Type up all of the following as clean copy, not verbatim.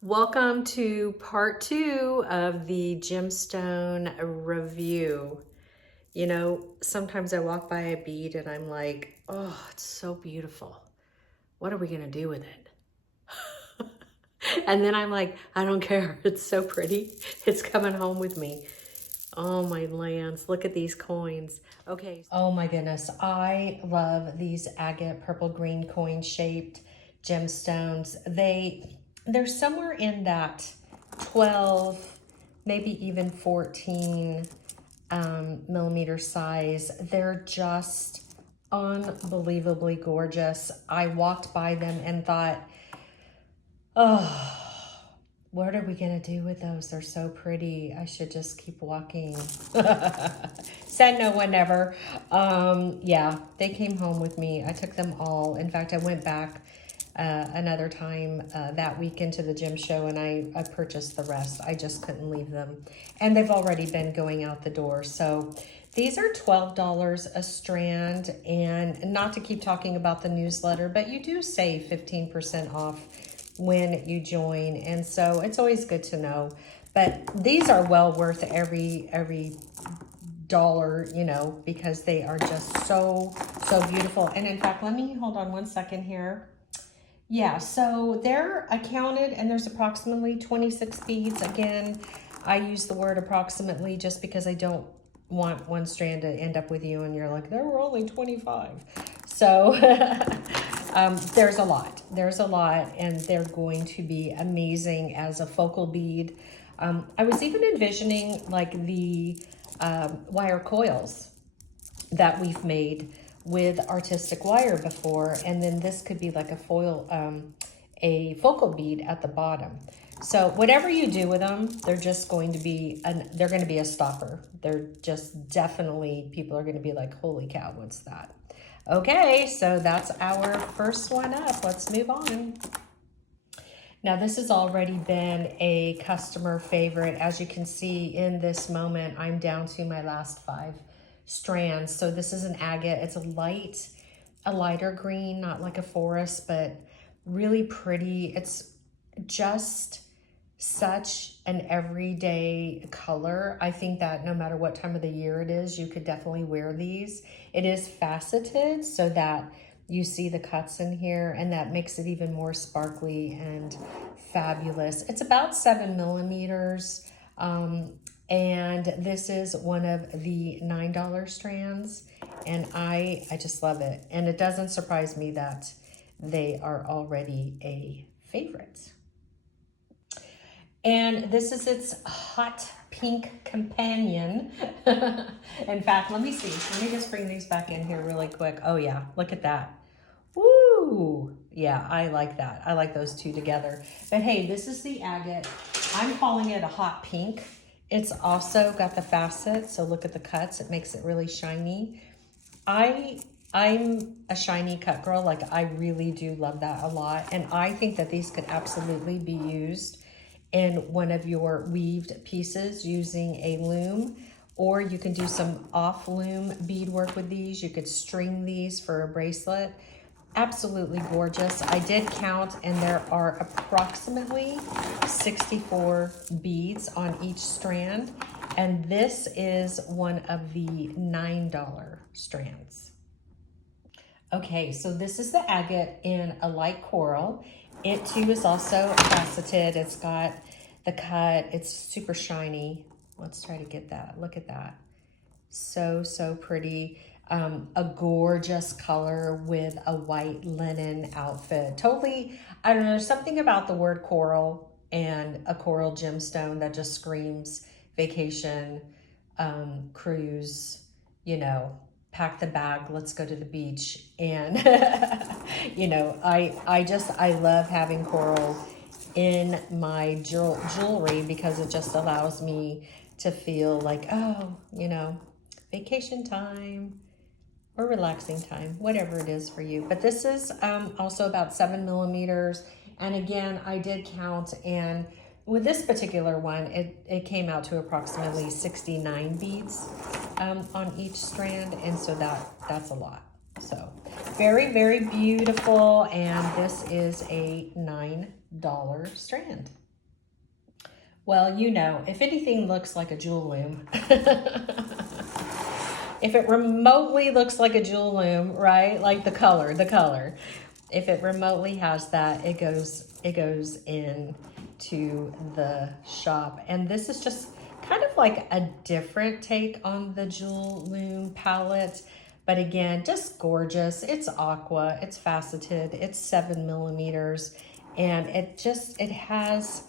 Welcome to part 2 of the gemstone review. You know, sometimes I walk by a bead and I'm like, oh, it's so beautiful. What are we gonna do with it? And then I'm like, I don't care. It's so pretty. It's coming home with me. Oh my lands, look at these coins. Okay. Oh my goodness, I love these agate purple green coin shaped gemstones. They're somewhere in that 12, maybe even 14 millimeter size. They're just unbelievably gorgeous. I walked by them and thought, oh, what are we gonna do with those? They're so pretty. I should just keep walking. Said no one ever. Yeah, they came home with me. I took them all. In fact, I went back another time that weekend to the gym show and I purchased the rest. I just couldn't leave them. And they've already been going out the door. So these are $12 a strand. And not to keep talking about the newsletter, but you do save 15% off when you join, and so it's always good to know. But these are well worth every dollar, you know, because they are just so beautiful. And in fact, let me hold on one second here. Yeah, so they're accounted and there's approximately 26 beads. Again, I use the word approximately just because I don't want one strand to end up with you and you're like, there were only 25. So there's a lot, and they're going to be amazing as a focal bead. I was even envisioning like the wire coils that we've made with artistic wire before, and then this could be like a focal bead at the bottom. So whatever you do with them, they're just going to be they're going to be a stopper. They're just definitely, people are going to be like, holy cow, what's that? Okay, so that's our first one up. Let's move on. Now this has already been a customer favorite. As you can see in this moment, I'm down to my last 5 strands. So this is an agate. It's a lighter green, not like a forest, but really pretty. It's just such an everyday color. I think that no matter what time of the year it is, you could definitely wear these. It is faceted so that you see the cuts in here, and that makes it even more sparkly and fabulous. It's about 7 millimeters, and this is one of the $9 strands, and I just love it. And it doesn't surprise me that they are already a favorite. And this is its hot pink companion. In fact, let me see. Let me just bring these back in here really quick. Oh yeah, look at that. Woo! Yeah, I like that. I like those two together. But hey, this is the agate. I'm calling it a hot pink. It's also got the facets, so look at the cuts. It makes it really shiny. I'm a shiny cut girl. Like, I really do love that a lot. And I think that these could absolutely be used in one of your weaved pieces using a loom, or you can do some off loom beadwork with these. You could string these for a bracelet. Absolutely gorgeous. I did count, and there are approximately 64 beads on each strand, and this is one of the $9 strands. Okay, so this is the agate in a light coral. It too is also faceted. It's got the cut. It's super shiny. Let's try to get that. Look at that. So pretty. A gorgeous color with a white linen outfit. Totally, I don't know, there's something about the word coral and a coral gemstone that just screams vacation, cruise, you know, pack the bag, let's go to the beach. And you know, I love having coral in my jewelry because it just allows me to feel like, oh, you know, vacation time or relaxing time, whatever it is for you. But this is also about 7 millimeters. And again, I did count, and with this particular one, it came out to approximately 69 beads on each strand. And so that's a lot. So very, very beautiful. And this is a $9 strand. Well, you know, if anything looks like a jewel loom, if it remotely looks like a jewel loom, right? Like the color. If it remotely has that, it goes in to the shop. And this is just kind of like a different take on the Jewel Loom palette. But again, just gorgeous. It's aqua, it's faceted, it's 7 millimeters. And it has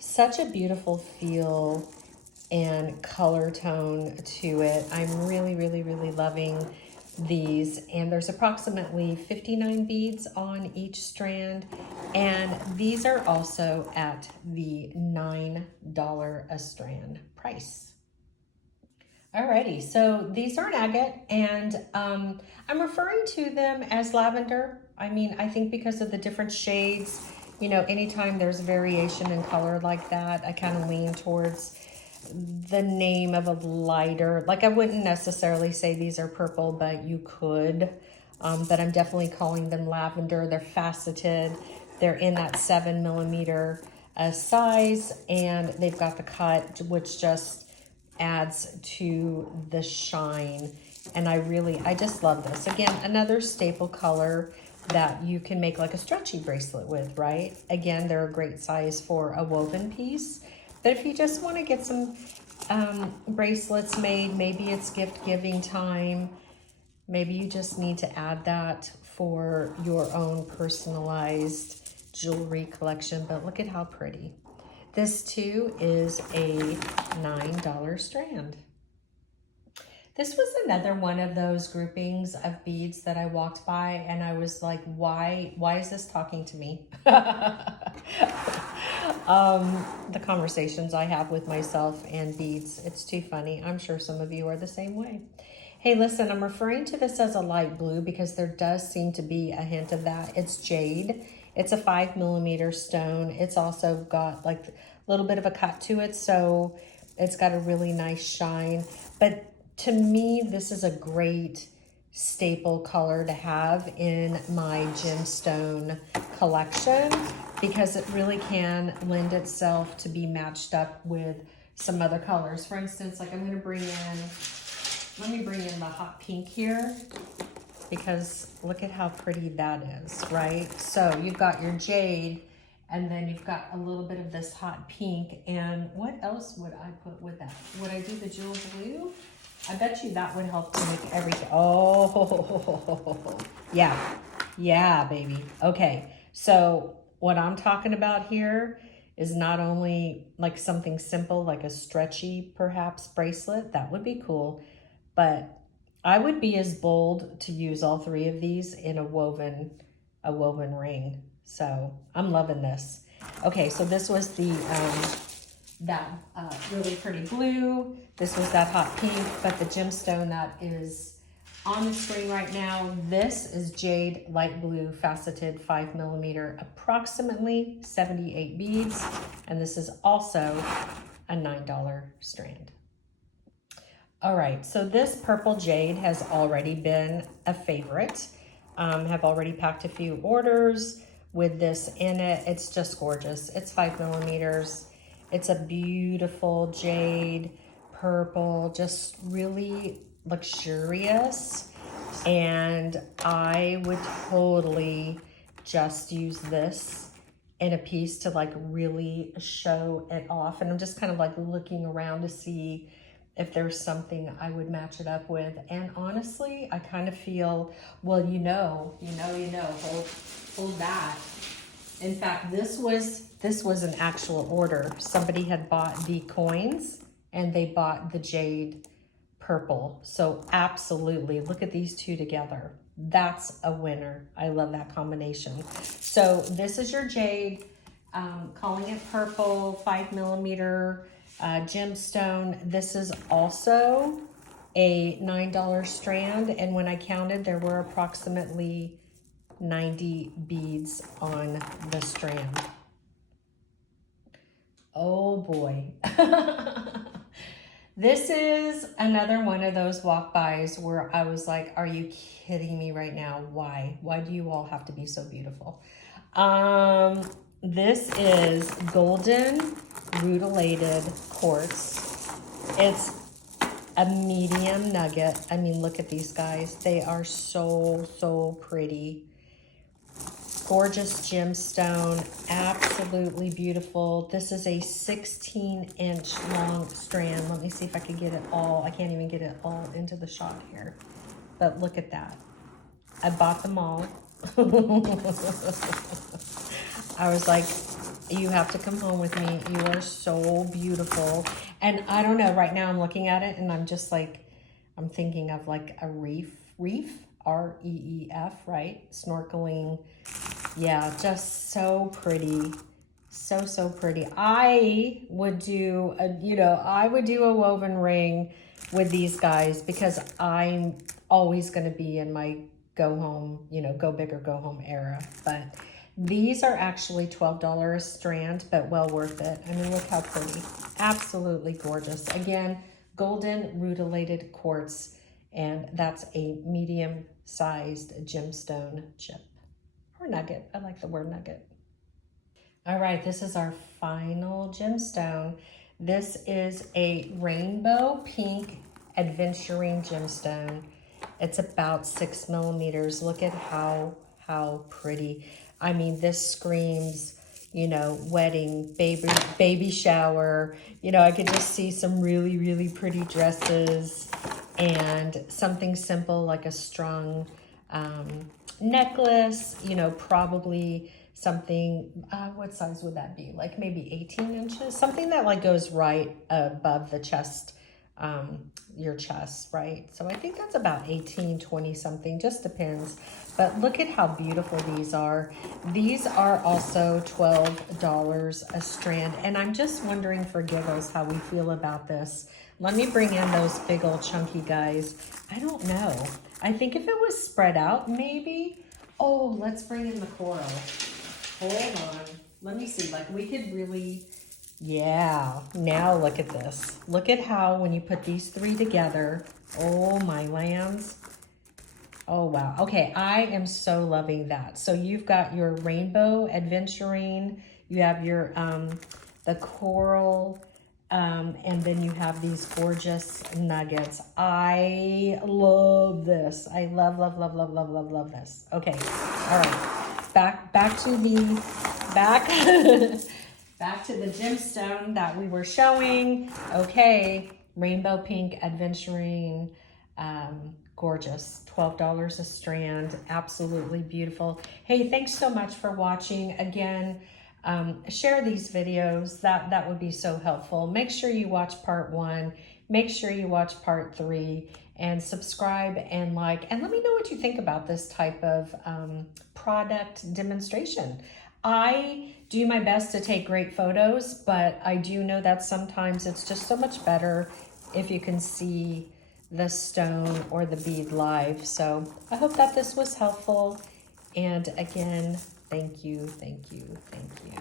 such a beautiful feel and color tone to it. I'm really, really, really loving these. And there's approximately 59 beads on each strand. And these are also at the $9 a strand price. Alrighty, so these are an agate, and I'm referring to them as lavender. I mean, I think because of the different shades, you know, anytime there's variation in color like that, I kind of lean towards the name of a lighter, like I wouldn't necessarily say these are purple, but you could, but I'm definitely calling them lavender. They're faceted. They're in that 7 millimeter size, and they've got the cut, which just adds to the shine. And I just love this. Again, another staple color that you can make like a stretchy bracelet with, right? Again, they're a great size for a woven piece. But if you just want to get some bracelets made, maybe it's gift giving time, maybe you just need to add that for your own personalized jewelry collection. But look at how pretty. This too is a $9 strand. This was another one of those groupings of beads that I walked by and I was like, why is this talking to me? The conversations I have with myself and beads, it's too funny. I'm sure some of you are the same way. Hey, listen, I'm referring to this as a light blue because there does seem to be a hint of that. It's jade. It's a 5 millimeter stone. It's also got like a little bit of a cut to it, so it's got a really nice shine. But to me, this is a great staple color to have in my gemstone collection because it really can lend itself to be matched up with some other colors. For instance, like let me bring in the hot pink here because look at how pretty that is, right? So you've got your jade and then you've got a little bit of this hot pink. And what else would I put with that? Would I do the jewel blue? I bet you that would help to make everything. Oh, yeah, baby. Okay, so what I'm talking about here is not only like something simple, like a stretchy, perhaps, bracelet. That would be cool. But I would be as bold to use all three of these in a woven ring. So I'm loving this. Okay, so this was the that really pretty blue. This was that hot pink, but the gemstone that is on the screen right now, this is jade light blue faceted 5 millimeter, approximately 78 beads. And this is also a $9 strand. All right, so this purple jade has already been a favorite. Have already packed a few orders with this in it. It's just gorgeous. It's 5 millimeters. It's a beautiful jade purple, just really luxurious. And I would totally just use this in a piece to like really show it off. And I'm just kind of like looking around to see if there's something I would match it up with. And honestly, I kind of feel, well, hold that. In fact, this was an actual order. Somebody had bought the coins and they bought the jade purple. So absolutely, look at these two together. That's a winner. I love that combination. So this is your jade, calling it purple, 5 millimeter gemstone. This is also a $9 strand. And when I counted, there were approximately 90 beads on the strand. Oh boy. This is another one of those walk-bys where I was like, are you kidding me right now? Why? Why do you all have to be so beautiful? This is golden Rutilated quartz. It's a medium nugget. I mean, look at these guys. They are so, so pretty. Gorgeous gemstone, absolutely beautiful. This is a 16-inch long strand. Let me see if I can get it all. I can't even get it all into the shot here. But look at that. I bought them all. I was like, you have to come home with me. You are so beautiful. And I don't know, right now I'm looking at it and I'm just like, I'm thinking of like a reef, R-E-E-F, right? Snorkeling. Yeah, just so pretty. So, so pretty. I would do a, I would do a woven ring with these guys because I'm always going to be in my go home, go big or go home era. But these are actually $12 a strand, but well worth it. I mean, look how pretty. Absolutely gorgeous. Again, golden rutilated quartz, and that's a medium-sized gemstone chip. Or nugget. I like the word nugget. All right, this is our final gemstone. This is a rainbow pink Adventurine gemstone. It's about 6 millimeters. Look at how pretty. I mean, this screams, wedding, baby shower. I could just see some really, really pretty dresses and something simple like a strung necklace, probably something, what size would that be? Like maybe 18 inches, something that like goes right above the chest, your chest, right? So I think that's about 18, 20 something, just depends. But look at how beautiful these are. These are also $12 a strand. And I'm just wondering, forgive us, how we feel about this. Let me bring in those big old chunky guys. I don't know. I think if it was spread out, maybe. Oh, let's bring in the coral. Hold on. Let me see. Like we could really, yeah. Now look at this. Look at how when you put these three together, oh my lambs. Oh, wow. Okay, I am so loving that. So you've got your rainbow Adventurine. You have your, the coral, and then you have these gorgeous nuggets. I love this. I love, love, love, love, love, love, love this. Okay, all right. Back to the gemstone that we were showing. Okay, rainbow pink Adventurine, gorgeous. $12 a strand, absolutely beautiful. Hey, thanks so much for watching. Again, share these videos. That would be so helpful. Make sure you watch part 1. Make sure you watch part 3 and subscribe and like, and let me know what you think about this type of product demonstration. I do my best to take great photos, but I do know that sometimes it's just so much better if you can see the stone or the bead live. So I hope that this was helpful. And again, thank you, thank you, thank you.